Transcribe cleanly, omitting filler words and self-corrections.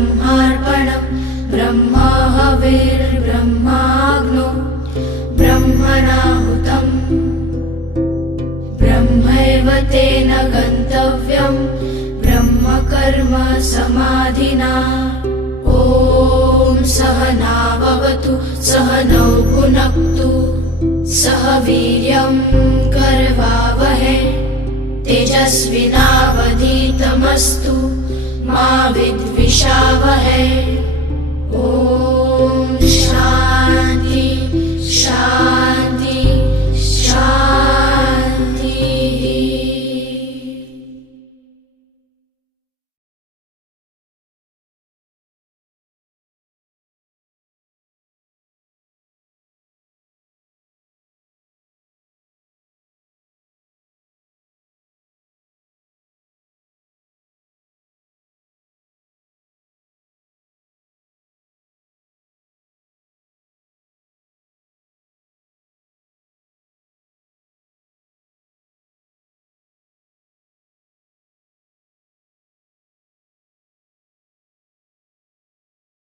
ब्रह्मार्पणम् ब्रह्मा हविर्ब्रह्माग्नो ब्रह्मणाहुतम् ब्रह्मैव तेन गन्तव्यम् ब्रह्मकर्म समाधिना। ॐ सहनाववतु सहनौ भुनक्तु सह वीर्यं करवावहै तेजस्विनावधीतमस्तु मा विद्विषावहै।